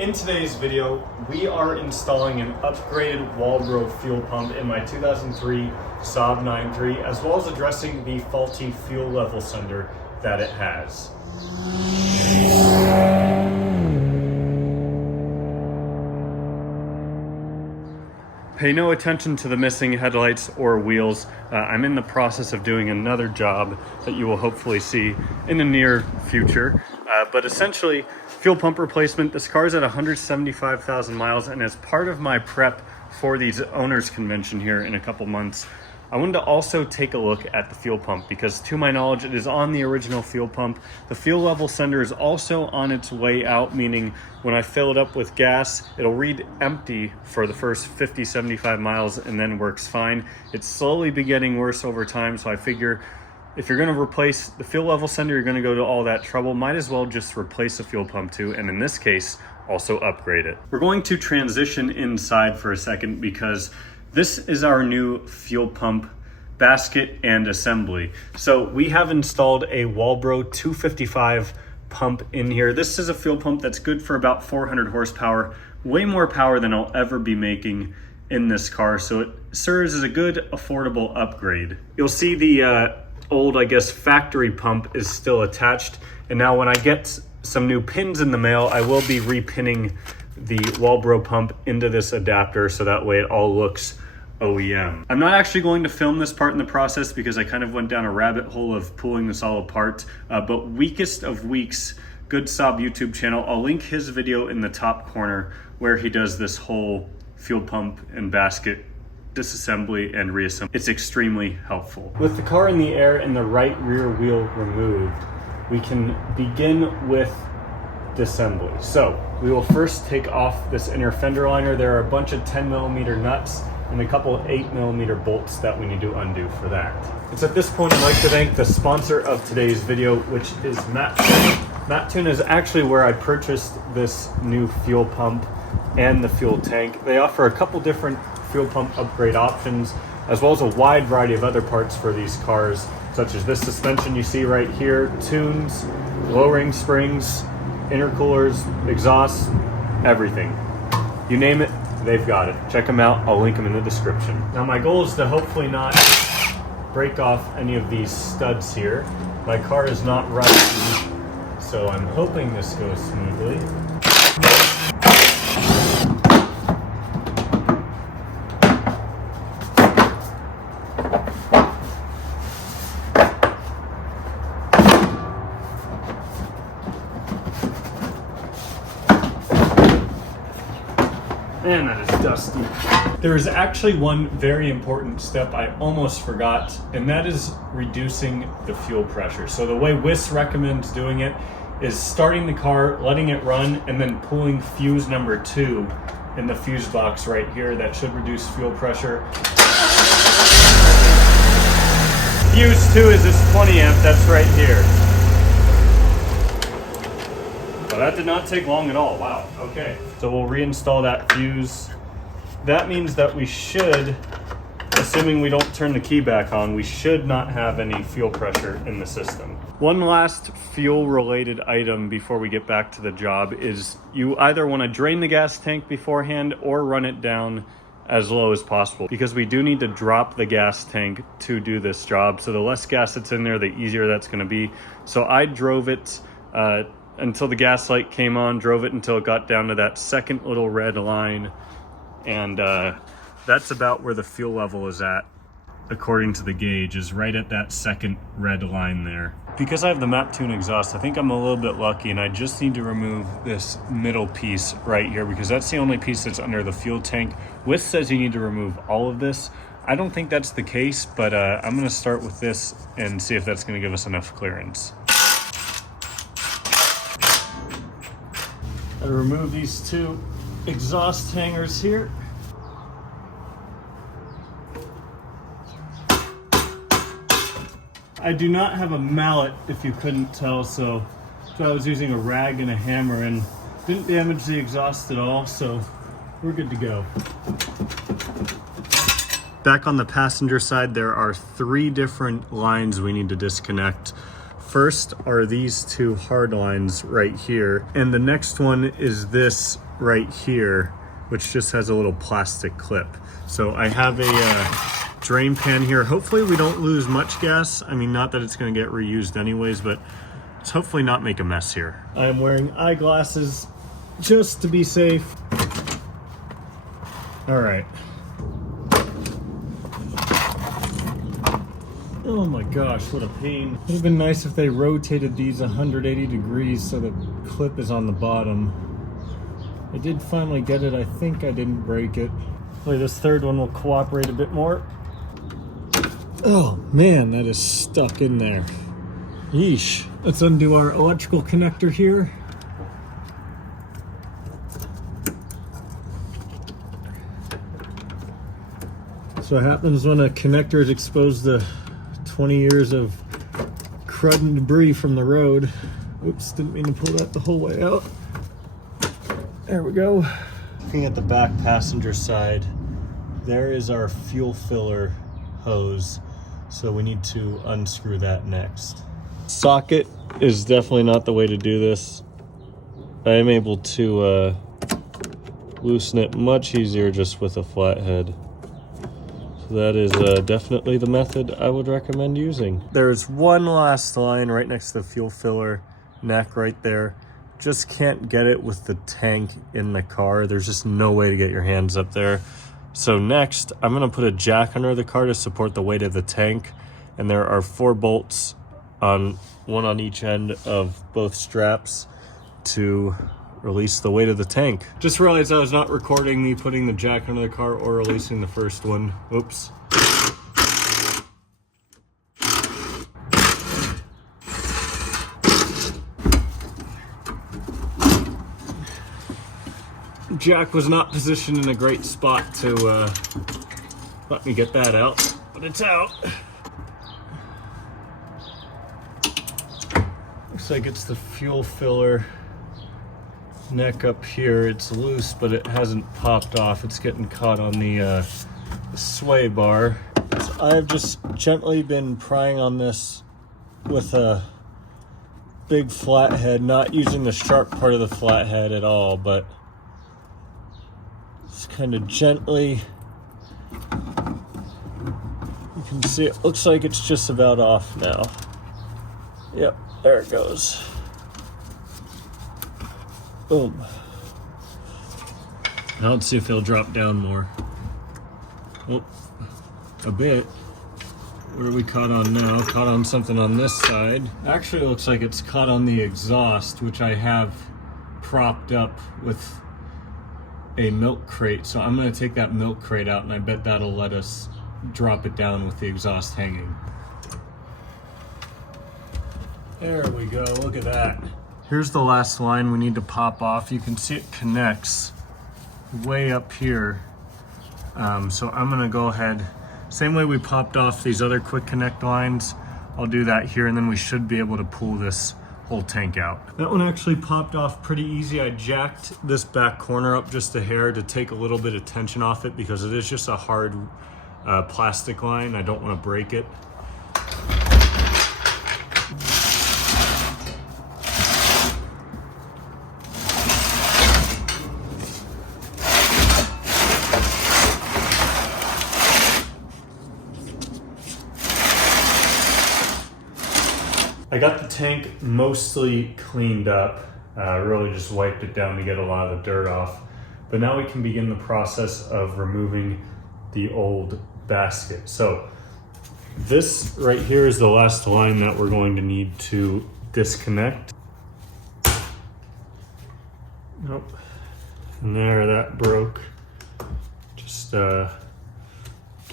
In today's video, we are installing an upgraded Walbro fuel pump in my 2003 Saab 9.3, as well as addressing the faulty fuel level sender that it has. Pay no attention to the missing headlights or wheels. I'm in the process of doing another job that you will hopefully see in the near future. But essentially, fuel pump replacement. This car is at 175,000 miles, and as part of my prep for the owners convention here in a couple months, I wanted to also take a look at the fuel pump because to my knowledge, it is on the original fuel pump. The fuel level sender is also on its way out, meaning when I fill it up with gas, it'll read empty for the first 50, 75 miles and then works fine. It's slowly be getting worse over time, so I figure if you're going to replace the fuel level sender, you're going to go to all that trouble, might as well just replace the fuel pump too, and in this case, also upgrade it. We're going to transition inside for a second because this is our new fuel pump basket and assembly. So we have installed a Walbro 255 pump in here. This is a fuel pump that's good for about 400 horsepower, way more power than I'll ever be making in this car. So it serves as a good, affordable upgrade. You'll see the old, I guess, factory pump is still attached. And now when I get some new pins in the mail, I will be repinning the Walbro pump into this adapter so that way it all looks OEM. I'm not actually going to film this part in the process because I kind of went down a rabbit hole of pulling this all apart, but Weakest of Weeks, good Saab YouTube channel, I'll link his video in the top corner where he does this whole fuel pump and basket disassembly and reassembly. It's extremely helpful. With the car in the air and the right rear wheel removed, we can begin with disassembly. So we will first take off this inner fender liner. There are a bunch of 10mm nuts and a couple of 8mm bolts that we need to undo for that. It's at this point I'd like to thank the sponsor of today's video, which is Mattune is actually where I purchased this new fuel pump and the fuel tank. They offer a couple different fuel pump upgrade options, as well as a wide variety of other parts for these cars, such as this suspension you see right here, tunes, lowering springs, intercoolers, exhausts, everything. You name it, they've got it. Check them out, I'll link them in the description. Now my goal is to hopefully not break off any of these studs here. My car is not rusty, so I'm hoping this goes smoothly. Man, that is dusty. There is actually one very important step I almost forgot, and that is reducing the fuel pressure. So the way WIS recommends doing it is starting the car, letting it run, and then pulling fuse number 2 in the fuse box right here. That should reduce fuel pressure. Fuse 2 is this 20 amp that's right here. Well, that did not take long at all. Wow, okay. So we'll reinstall that fuse. That means that we should, assuming we don't turn the key back on, we should not have any fuel pressure in the system. One last fuel related item before we get back to the job is you either want to drain the gas tank beforehand or run it down as low as possible, because we do need to drop the gas tank to do this job. So the less gas that's in there, the easier that's going to be. So I drove it until the gas light came on, drove it until it got down to that second little red line, and that's about where the fuel level is at according to the gauge, is right at that second red line there. Because I have the Mattune exhaust, I think I'm a little bit lucky, and I just need to remove this middle piece right here because that's the only piece that's under the fuel tank. WIS says you need to remove all of this. I don't think that's the case, but I'm going to start with this and see if that's going to give us enough clearance. I'll remove these 2 exhaust hangers here. I do not have a mallet, if you couldn't tell, so I was using a rag and a hammer and didn't damage the exhaust at all, so we're good to go. Back on the passenger side, there are 3 different lines we need to disconnect First are these two hard lines right here, and the next one is this right here, which just has a little plastic clip. So I have a drain pan here. Hopefully we don't lose much gas. I mean, not that it's gonna get reused anyways, but let's hopefully not make a mess here. I am wearing eyeglasses just to be safe. All right. Oh my gosh, what a pain. It would have been nice if they rotated these 180 degrees so the clip is on the bottom. I did finally get it. I think I didn't break it. Hopefully this third one will cooperate a bit more. Oh man, that is stuck in there. Yeesh. Let's undo our electrical connector here. So what happens when a connector is exposed to 20 years of crud and debris from the road. Oops, didn't mean to pull that the whole way out. There we go. Looking at the back passenger side, there is our fuel filler hose. So we need to unscrew that next. Socket is definitely not the way to do this. I am able to loosen it much easier just with a flathead. That is definitely the method I would recommend using. There's one last line right next to the fuel filler neck right there. Just can't get it with the tank in the car. There's just no way to get your hands up there. So next, I'm gonna put a jack under the car to support the weight of the tank. And there are 4 bolts, one on each end of both straps to release the weight of the tank. Just realized I was not recording me putting the jack under the car or releasing the first one. Oops. Jack was not positioned in a great spot to let me get that out, but it's out. Looks like it's the fuel filler neck up here. It's loose, but it hasn't popped off. It's getting caught on the sway bar. So I've just gently been prying on this with a big flathead, not using the sharp part of the flathead at all, but just kind of gently. You can see it looks like it's just about off now. Yep, there it goes. Boom. Now let's see if he'll drop down more. Oh, a bit. What are we caught on now? Caught on something on this side. Actually, it looks like it's caught on the exhaust, which I have propped up with a milk crate. So I'm gonna take that milk crate out, and I bet that'll let us drop it down with the exhaust hanging. There we go, look at that. Here's the last line we need to pop off. You can see it connects way up here. So I'm gonna go ahead, same way we popped off these other quick connect lines, I'll do that here, and then we should be able to pull this whole tank out. That one actually popped off pretty easy. I jacked this back corner up just a hair to take a little bit of tension off it because it is just a hard plastic line. I don't wanna break it. I got the tank mostly cleaned up, really just wiped it down to get a lot of the dirt off. But now we can begin the process of removing the old basket. So this right here is the last line that we're going to need to disconnect. Nope. And there, that broke. Just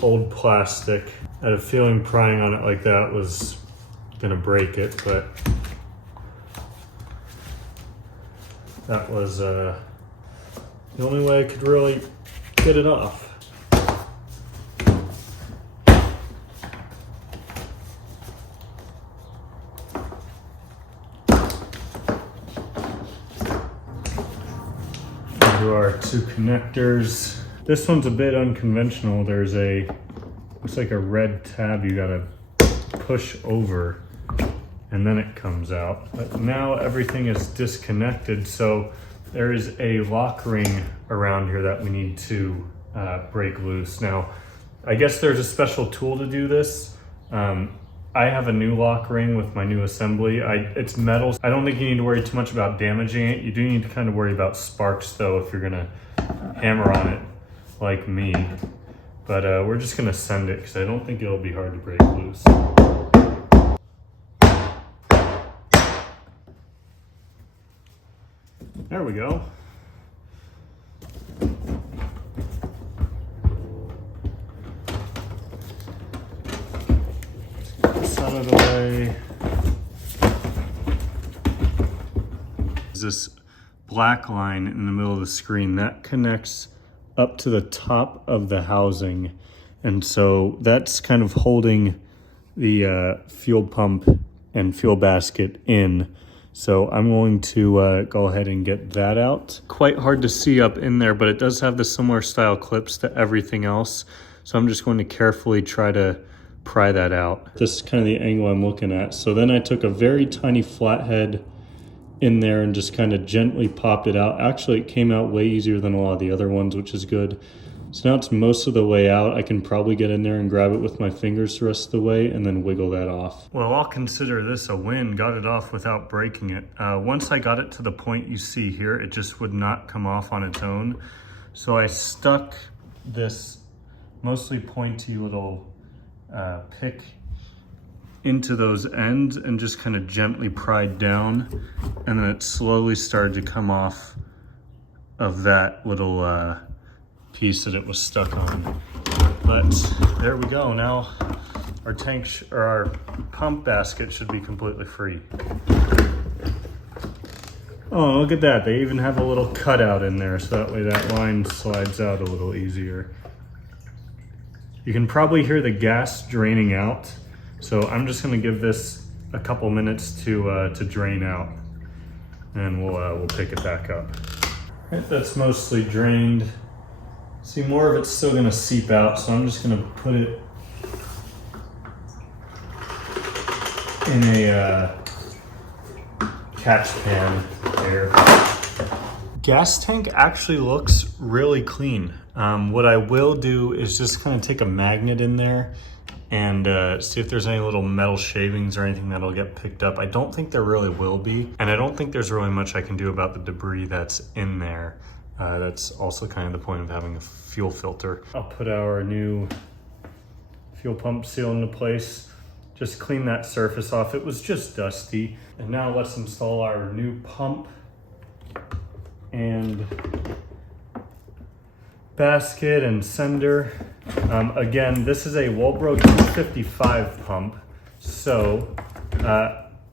old plastic. I had a feeling prying on it like that was gonna break it, but that was the only way I could really get it off. Into our 2 connectors. This one's a bit unconventional. There's looks like a red tab you gotta push over and then it comes out. But now everything is disconnected, so there is a lock ring around here that we need to break loose. Now, I guess there's a special tool to do this. I have a new lock ring with my new assembly. It's metal. I don't think you need to worry too much about damaging it. You do need to kind of worry about sparks though if you're gonna hammer on it like me. But we're just gonna send it because I don't think it'll be hard to break loose. There we go. Out of the way. This black line in the middle of the screen that connects up to the top of the housing, and so that's kind of holding the fuel pump and fuel basket in. So I'm going to go ahead and get that out. Quite hard to see up in there, but it does have the similar style clips to everything else. So I'm just going to carefully try to pry that out. This is kind of the angle I'm looking at. So then I took a very tiny flathead in there and just kind of gently popped it out. Actually, it came out way easier than a lot of the other ones, which is good. So now it's most of the way out. I can probably get in there and grab it with my fingers the rest of the way and then wiggle that off. Well, I'll consider this a win. Got it off without breaking it. Once I got it to the point you see here, it just would not come off on its own. So I stuck this mostly pointy little pick into those ends and just kind of gently pried down, and then it slowly started to come off of that little piece that it was stuck on. But there we go. Now our tank or our pump basket should be completely free. Oh, look at that. They even have a little cutout in there so that way that line slides out a little easier. You can probably hear the gas draining out, so I'm just going to give this a couple minutes to drain out, and we'll pick it back up. Right, that's mostly drained. See, more of it's still going to seep out, so I'm just going to put it in a catch pan here. Gas tank actually looks really clean. What I will do is just kind of take a magnet in there and see if there's any little metal shavings or anything that'll get picked up. I don't think there really will be, and I don't think there's really much I can do about the debris that's in there. That's also kind of the point of having a fuel filter. I'll put our new fuel pump seal into place. Just clean that surface off. It was just dusty. And now let's install our new pump and basket and sender. Again, this is a Walbro 255 pump. So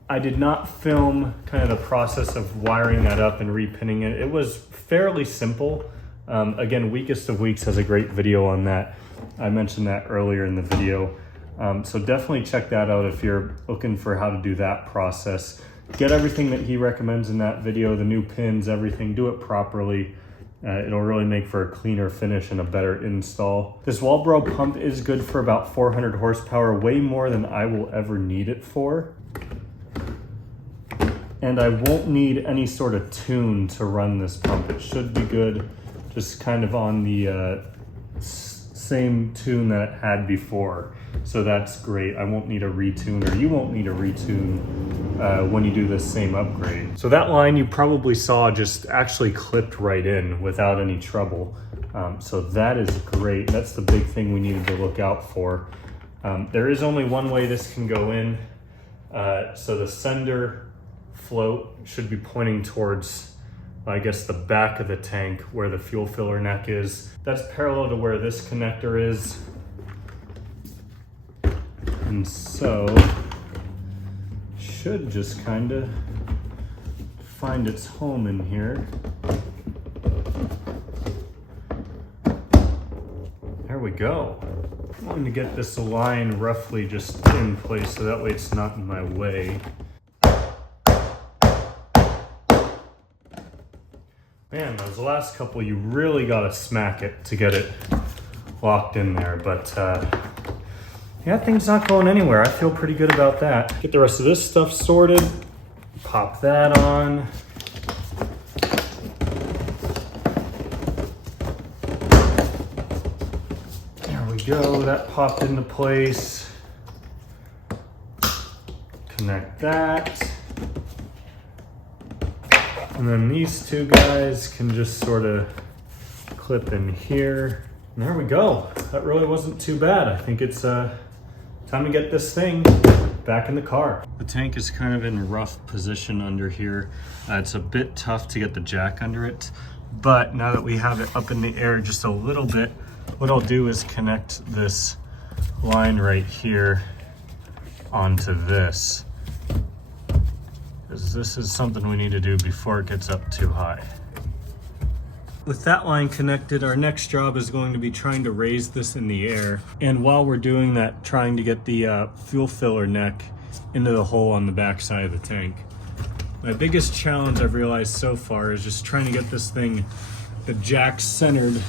I did not film kind of the process of wiring that up and repinning it. It was fairly simple. Again, Weakest of Weeks has a great video on that. I mentioned that earlier in the video. So definitely check that out if you're looking for how to do that process. Get everything that he recommends in that video, the new pins, everything, do it properly. It'll really make for a cleaner finish and a better install. This Walbro pump is good for about 400 horsepower, way more than I will ever need it for. And I won't need any sort of tune to run this pump. It should be good, just kind of on the same tune that it had before. So that's great. I won't need a retune, or you won't need a retune when you do this same upgrade. So that line you probably saw just actually clipped right in without any trouble. So that is great. That's the big thing we needed to look out for. There is only one way this can go in. So the sender float should be pointing towards, I guess, the back of the tank where the fuel filler neck is. That's parallel to where this connector is. And so should just kind of find its home in here. There we go. I'm going to get this line roughly just in place so that way it's not in my way. Man, those last couple, you really got to smack it to get it locked in there, but Yeah, thing's not going anywhere. I feel pretty good about that. Get the rest of this stuff sorted. Pop that on. There we go, that popped into place. Connect that. And then these two guys can just sort of clip in here. And there we go. That really wasn't too bad. I think it's time to get this thing back in the car. The tank is kind of in a rough position under here. It's a bit tough to get the jack under it, but now that we have it up in the air just a little bit, what I'll do is connect this line right here onto this, because this is something we need to do before it gets up too high. With that line connected, our next job is going to be trying to raise this in the air. And while we're doing that, trying to get the fuel filler neck into the hole on the back side of the tank. My biggest challenge I've realized so far is just trying to get this thing, the jack centered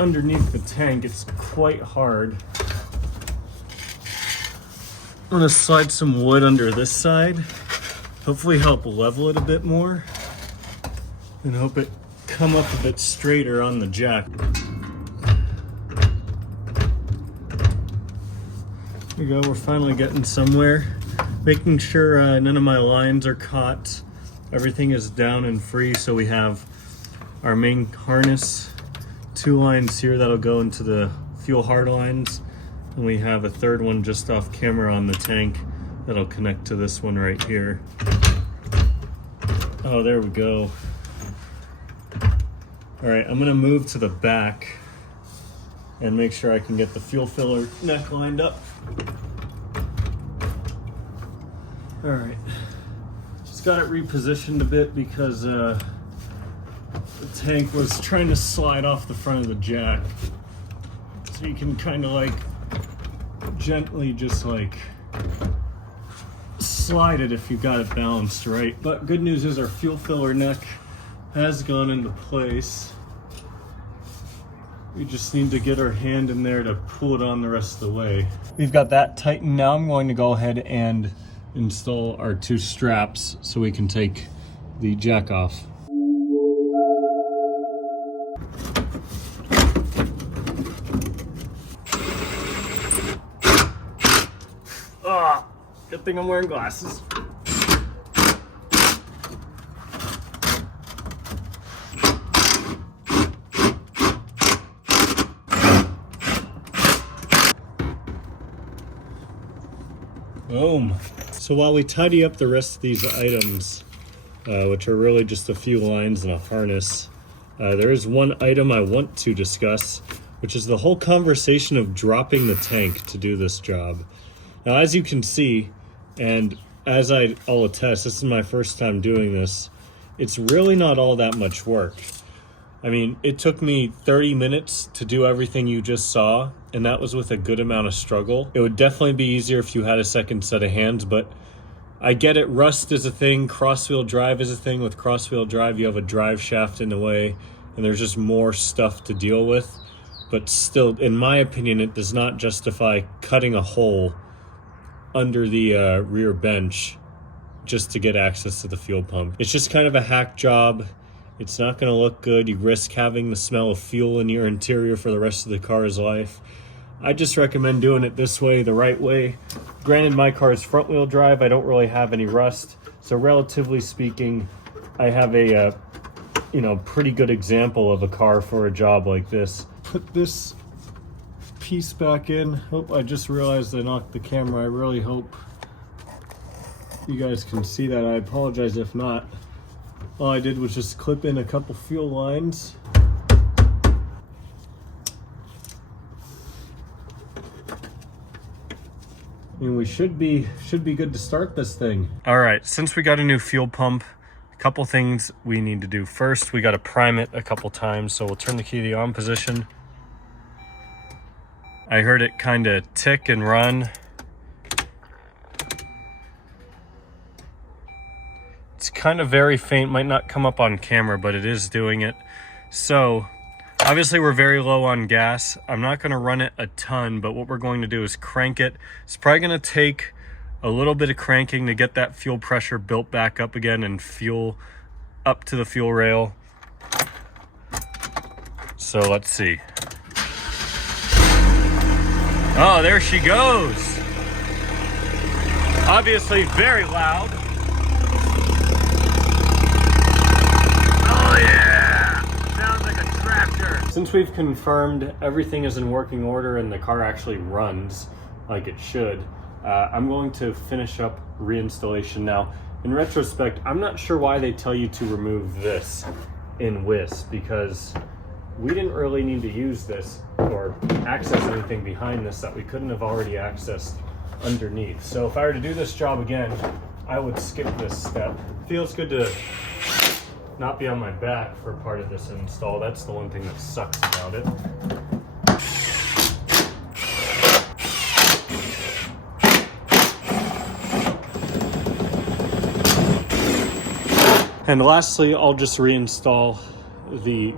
underneath the tank. It's quite hard. I'm gonna slide some wood under this side, hopefully help level it a bit more, and hope it come up a bit straighter on the jack. There we go, we're finally getting somewhere. Making sure none of my lines are caught. Everything is down and free, so we have our main harness, 2 lines here that'll go into the fuel hard lines, and we have a third one just off camera on the tank that'll connect to this one right here. Oh, there we go. All right, I'm gonna move to the back and make sure I can get the fuel filler neck lined up. All right, just got it repositioned a bit because the tank was trying to slide off the front of the jack. So you can kind of like gently just like slide it if you've got it balanced right. But good news is our fuel filler neck has gone into place. We just need to get our hand in there to pull it on the rest of the way. We've got that tightened. Now I'm going to go ahead and install our 2 straps so we can take the jack off. Ah, good thing I'm wearing glasses. Boom. So while we tidy up the rest of these items, which are really just a few lines and a harness, there is one item I want to discuss, which is the whole conversation of dropping the tank to do this job. Now, as you can see, and as I'll attest, this is my first time doing this, it's really not all that much work. I mean, it took me 30 minutes to do everything you just saw, and that was with a good amount of struggle. It would definitely be easier if you had a second set of hands, but I get it. Rust is a thing, cross-wheel drive is a thing. With cross-wheel drive, you have a drive shaft in the way, and there's just more stuff to deal with. But still, in my opinion, it does not justify cutting a hole under the rear bench just to get access to the fuel pump. It's just kind of a hack job. It's not going to look good. You risk having the smell of fuel in your interior for the rest of the car's life. I just recommend doing it this way, the right way. Granted, my car is front wheel drive. I don't really have any rust. So relatively speaking, I have a pretty good example of a car for a job like this. Put this piece back in. Oh, I just realized I knocked the camera. I really hope you guys can see that. I apologize if not. All I did was just clip in a couple fuel lines. And we should be good to start this thing. All right, since we got a new fuel pump, a couple things we need to do. First, we got to prime it a couple times. So we'll turn the key to the on position. I heard it kind of tick and run. It's kind of very faint, might not come up on camera, but it is doing it. So Obviously, we're very low on gas. I'm not going to run it a ton, but what we're going to do is crank it. It's probably going to take a little bit of cranking to get that fuel pressure built back up again and fuel up to the fuel rail. So let's see. Oh, there she goes. Obviously very loud. Oh yeah, sounds like a tractor. Since we've confirmed everything is in working order and the car actually runs like it should, I'm going to finish up reinstallation now. In retrospect, I'm not sure why they tell you to remove this in WIS, because we didn't really need to use this or access anything behind this that we couldn't have already accessed underneath. So if I were to do this job again, I would skip this step. Feels good to not be on my back for part of this install. That's the one thing that sucks about it. And lastly, I'll just reinstall the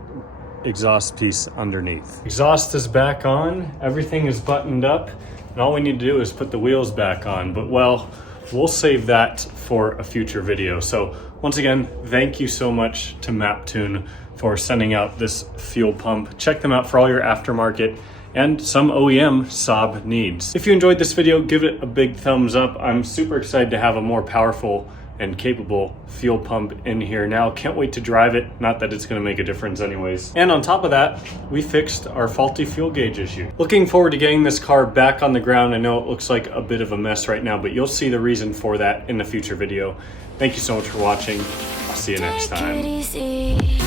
exhaust piece underneath. Exhaust is back on, everything is buttoned up, and all we need to do is put the wheels back on. But well, we'll save that for a future video. So once again, thank you so much to MapTune for sending out this fuel pump. Check them out for all your aftermarket and some OEM Saab needs. If you enjoyed this video, give it a big thumbs up. I'm super excited to have a more powerful and capable fuel pump in here now. Can't wait to drive it. Not that it's gonna make a difference anyways. And on top of that, we fixed our faulty fuel gauge issue. Looking forward to getting this car back on the ground. I know it looks like a bit of a mess right now, but you'll see the reason for that in the future video. Thank you so much for watching. I'll see you next time.